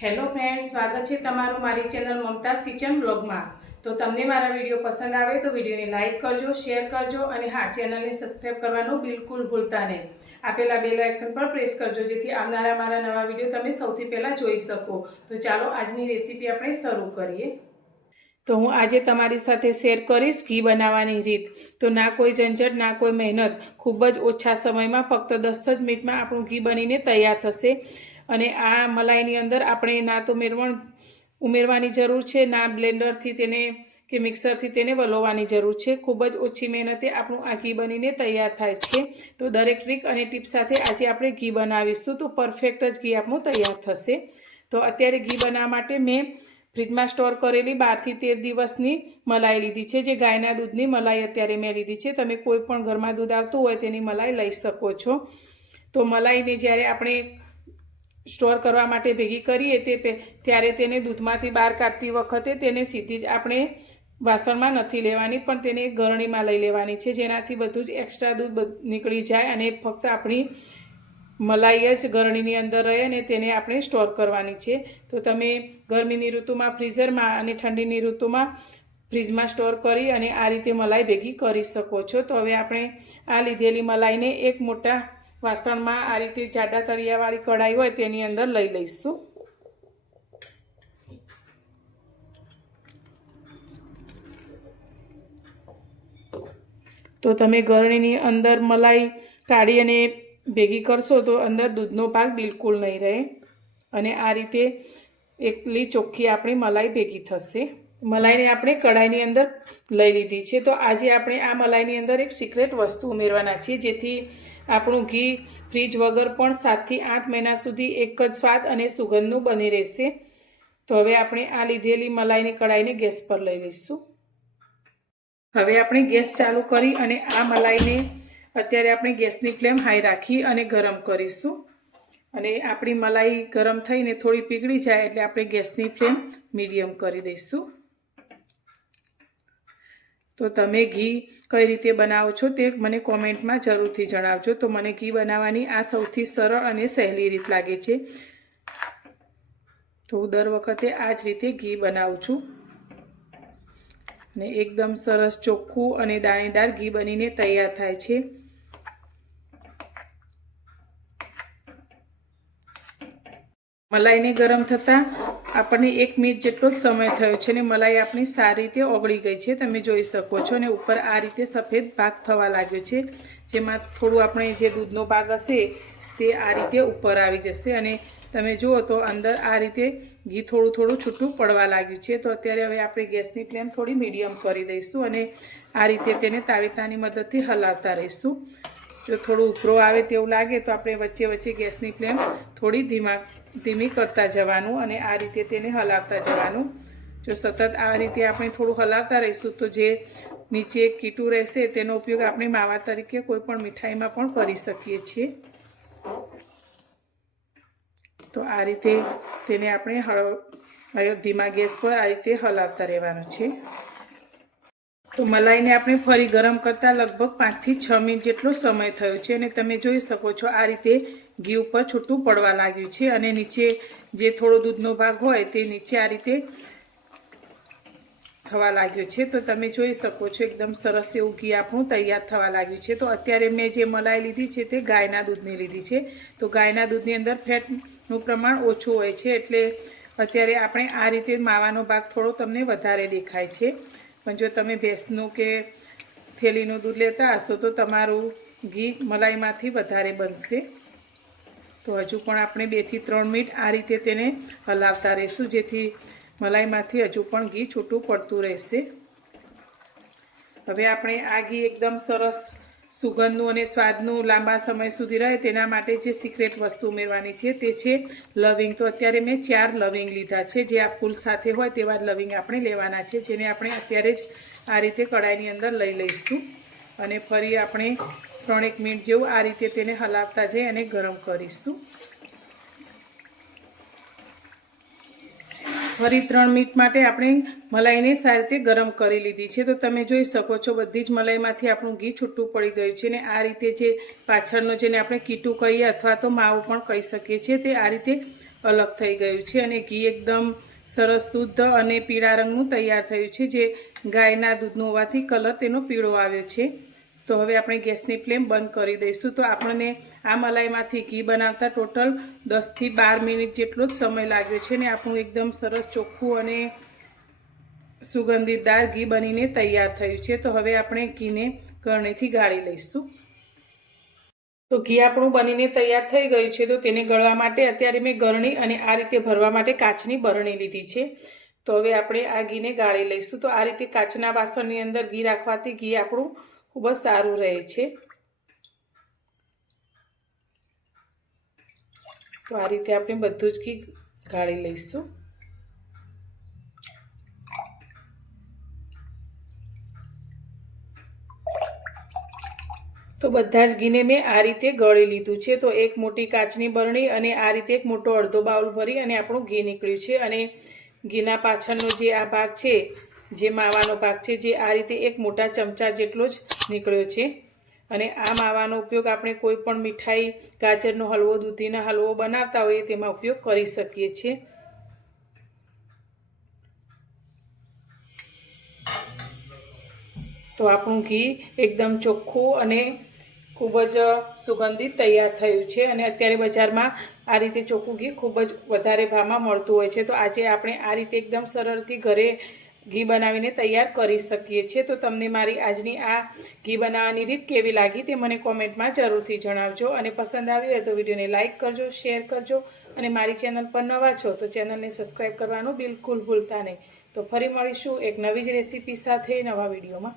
Hello friend સ્વાગત છે તમારું મારી ચેનલ મમતાઝ કિચન બ્લોગમાં. તો તમને મારા વીડિયો પસંદ આવે તો વિડીયોને લાઇક કરજો, શેર કરજો અને હા, ચેનલને સબસ્ક્રાઈબ કરવાનું બિલકુલ ભૂલતા નહીં. આપેલા બે લાઇકન પર પ્રેસ કરજો, જેથી આવનારા મારા નવા વીડિયો તમે સૌથી પહેલાં જોઈ શકો. તો ચાલો આજની રેસીપી આપણે શરૂ કરીએ. તો હું આજે તમારી સાથે શેર કરીશ ઘી બનાવવાની રીત. તો ના કોઈ ઝંઝટ, ના કોઈ મહેનત. ખૂબ જ ઓછા સમયમાં, ફક્ત દસ જ મિનિટમાં આપણું ઘી બનીને તૈયાર થશે. અને આ મલાઈની અંદર આપણે ના તો મેરવણ ઉમેરવાની જરૂર છે, ના બ્લેન્ડરથી તેને કે મિક્સરથી તેને વલોવાની જરૂર છે. ખૂબ જ ઓછી મહેનતે આપણું આ ઘી બનીને તૈયાર થાય છે. તો દરેક ટ્રીક અને ટીપ સાથે આજે આપણે ઘી બનાવીશું તો પરફેક્ટ જ ઘી આપણું તૈયાર થશે. તો અત્યારે ઘી બનાવવા માટે મેં ફ્રીજમાં સ્ટોર કરેલી બારથી તેર દિવસની મલાઈ લીધી છે. જે ગાયના દૂધની મલાઈ અત્યારે મેં લીધી છે. તમે કોઈ પણ ઘરમાં દૂધ આવતું હોય તેની મલાઈ લઈ શકો છો. તો મલાઈને જ્યારે આપણે સ્ટોર કરવા માટે ભેગી કરીએ તે ત્યારે તેને દૂધમાંથી બહાર કાઢતી વખતે તેને સીધી જ આપણે વાસણમાં નથી લેવાની, પણ તેને ગરણીમાં લઈ લેવાની છે. જેનાથી બધું જ એક્સ્ટ્રા દૂધ નીકળી જાય અને ફક્ત આપણી મલાઈ જ ગરણીની અંદર રહે અને તેને આપણે સ્ટોર કરવાની છે. તો તમે ગરમીની ઋતુમાં ફ્રીઝરમાં અને ઠંડીની ઋતુમાં ફ્રીજમાં સ્ટોર કરી અને આ રીતે મલાઈ ભેગી કરી શકો છો. તો હવે આપણે આ લીધેલી મલાઈને એક મોટા વાસણમાં આ રીતે જાડા તળિયાવાળી કઢાઈ હોય તેની અંદર લઈ લઈશું. તો તમે ગરણીની અંદર મલાઈ કાઢી અને ભેગી કરશો તો અંદર દૂધનો ભાગ બિલકુલ નહીં રહે. અને આ રીતે એકલી ચોખ્ખી આપણી મલાઈ ભેગી થશે. મલાઈને આપણે કઢાઈની અંદર લઈ લીધી છે. તો આજે આપણે આ મલાઈની અંદર એક સિક્રેટ વસ્તુ ઉમેરવાના છીએ, જેથી આપણું ઘી ફ્રીજ વગર પણ સાતથી આઠ મહિના સુધી એક જ સ્વાદ અને સુગંધનું બની રહેશે. તો હવે આપણે આ લીધેલી મલાઈની કઢાઈને ગેસ પર લઈ લઈશું. હવે આપણે ગેસ ચાલુ કરી અને આ મલાઈને અત્યારે આપણે ગેસની ફ્લેમ હાઈ રાખી અને ગરમ કરીશું. અને આપણી મલાઈ ગરમ થઈને થોડી પીગળી જાય એટલે આપણે ગેસની ફ્લેમ મીડિયમ કરી દઈશું. તો તમે ઘી કઈ રીતે બનાવો છો તે મને કોમેન્ટમાં જરૂરથી જણાવજો. તો મને ઘી બનાવવાની આ સૌથી સરળ અને સહેલી રીત લાગે છે. તો હું દર વખતે આ જ રીતે ઘી બનાવું છું. અને એકદમ સરસ ચોખ્ખું અને દાણેદાર ઘી બનીને તૈયાર થાય છે. મલાઈને ગરમ થતાં આપણને એક મિનિટ જેટલો જ સમય થયો છે ને મલાઈ આપણી સારી રીતે ઓગળી ગઈ છે. તમે જોઈ શકો છો અને ઉપર આ રીતે સફેદ ભાગ થવા લાગ્યો છે. જેમાં થોડું આપણે જે દૂધનો ભાગ હશે તે આ રીતે ઉપર આવી જશે અને તમે જુઓ તો અંદર આ રીતે ઘી થોડું થોડું છૂટું પડવા લાગ્યું છે. તો અત્યારે હવે આપણે ગેસની ફ્લેમ થોડી મીડિયમ કરી દઈશું અને આ રીતે તેને તાવેતાની મદદથી હલાવતા રહીશું. જો થોડું ઉભરો આવે તેવું લાગે તો આપણે વચ્ચે વચ્ચે ગેસની ફ્લેમ થોડી ધીમા ધીમી કરતા જવાનું અને આ રીતે તેને હલાવતા જવાનું. જો સતત આ રીતે આપણે થોડું હલાવતા રહીશું તો જે નીચે કીટું રહેશે તેનો ઉપયોગ આપણે માવા તરીકે કોઈ પણ મીઠાઈમાં પણ કરી શકીએ છીએ. તો આ રીતે તેને આપણે હળ ધીમા ગેસ પર આ રીતે હલાવતા રહેવાનું છે. તો મલાઈને આપણે ફરી ગરમ કરતાં લગભગ પાંચથી છ મિનિટ જેટલો સમય થયો છે અને તમે જોઈ શકો છો આ રીતે ઘી ઉપર છૂટું પડવા લાગ્યું છે અને નીચે જે થોડો દૂધનો ભાગ હોય તે નીચે આ રીતે થવા લાગ્યો છે. તો તમે જોઈ શકો છો એકદમ સરસ એવું ઘી આપણું તૈયાર થવા લાગ્યું છે. તો અત્યારે મેં જે મલાઈ લીધી છે તે ગાયના દૂધની લીધી છે. તો ગાયના દૂધની અંદર ફેટનું પ્રમાણ ઓછું હોય છે એટલે અત્યારે આપણે આ રીતે માવાનો ભાગ થોડો તમને વધારે દેખાય છે. પણ જો તમે ભેંસનું કે થેલીનું દૂધ લેતા હશો, તો તમારું ઘી મલાઈમાંથી વધારે બનશે. તો હજુ પણ આપણે બેથી ત્રણ મિનિટ આ રીતે તેને હલાવતા રહીશું, જેથી મલાઈમાંથી હજુ પણ ઘી છૂટું પડતું રહેશે. હવે આપણે આ ઘી એકદમ સરસ સુગંધનું અને સ્વાદનું લાંબા સમય સુધી રહે તેના માટે જે સિક્રેટ વસ્તુ ઉમેરવાની છે તે છે લવિંગ તો અત્યારે મેં ચાર લવિંગ લીધા છે. જે આ ફૂલ સાથે હોય તેવા લવિંગ આપણે લેવાના છે, જેને આપણે અત્યારે જ આ રીતે કડાઈની અંદર લઈ લઈશું. અને ફરી આપણે ત્રણેક મિનિટ જેવું આ રીતે તેને હલાવતા જઈ અને ગરમ કરીશું. ફરી ત્રણ મિનિટ માટે આપણે મલાઈને સારી રીતે ગરમ કરી લીધી છે. તો તમે જોઈ શકો છો, બધી જ મલાઈમાંથી આપણું ઘી છૂટું પડી ગયું છે ને આ રીતે જે પાછળનો જેને આપણે કીટું કહીએ અથવા તો માવું પણ કહી શકીએ છીએ, તે આ રીતે અલગ થઈ ગયું છે અને ઘી એકદમ સરસ, શુદ્ધ અને પીળા રંગનું તૈયાર થયું છે. જે ગાયના દૂધનું હોવાથી કલર તેનો પીળો આવ્યો છે. તો હવે આપણે ગેસની ફ્લેમ બંધ કરી દઈશું. તો આપણને આ મલાઈમાંથી ઘી બનાવતા ટોટલ દસથી બાર મિનિટ જેટલો જ સમય લાગ્યો છે ને આપણું એકદમ સરસ ચોખ્ખું અને સુગંધિતદાર ઘી બનીને તૈયાર થયું છે. તો હવે આપણે ઘીને ગરણીથી ગાળી લઈશું. તો ઘી આપણું બનીને તૈયાર થઈ ગયું છે. તો તેને ગળવા માટે અત્યારે મેં ગરણી અને આ રીતે ભરવા માટે કાચની બરણી લીધી છે. તો હવે આપણે આ ઘીને ગાળી લઈશું. તો આ રીતે કાચના વાસણની અંદર ઘી રાખવાથી ઘી આપણું ખૂબ જ સારું રહે છે. તો આ રીતે આપણે બધું જ ઘી ગાળી લઈશું. તો બધા જ ઘીને મેં આ રીતે ગળી લીધું છે. તો એક મોટી કાચની બરણી અને આ રીતે એક મોટો અડધો બાઉલ ભરી અને આપણું ઘી નીકળ્યું છે. અને ઘીના પાછળનો જે આ ભાગ છે, જે માવાનો ભાગ છે, જે આ રીતે એક મોટા ચમચા જેટલો જ નીકળ્યો છે. અને આ માવાનો ઉપયોગ આપણે કોઈ પણ મીઠાઈ, ગાજરનો હલવો, દૂધીનો હલવો બનાવતા હોઈએ તેમાં ઉપયોગ કરી શકીએ છીએ. તો આપણું ઘી એકદમ ચોખ્ખું અને ખૂબ જ સુગંધિત તૈયાર થયું છે અને અત્યારે બજારમાં આ રીતે ચોખ્ખું ઘી ખૂબ જ વધારે ભાવમાં મળતું હોય છે. તો આજે આપણે આ રીતે એકદમ સરળથી ઘરે ઘી બનાવીને તૈયાર કરી શકીએ છીએ. તો તમને મારી આજની આ ઘી બનાવવાની રીત કેવી લાગી તે મને કોમેન્ટમાં જરૂરથી જણાવજો. અને પસંદ આવી હોય તો વિડીયોને લાઇક કરજો, શેર કરજો અને મારી ચેનલ પર નવા છો તો ચેનલને સબસ્ક્રાઈબ કરવાનું બિલકુલ ભૂલતા નહીં. તો ફરી મળીશું એક નવી જ રેસીપી સાથે નવા વિડીયોમાં.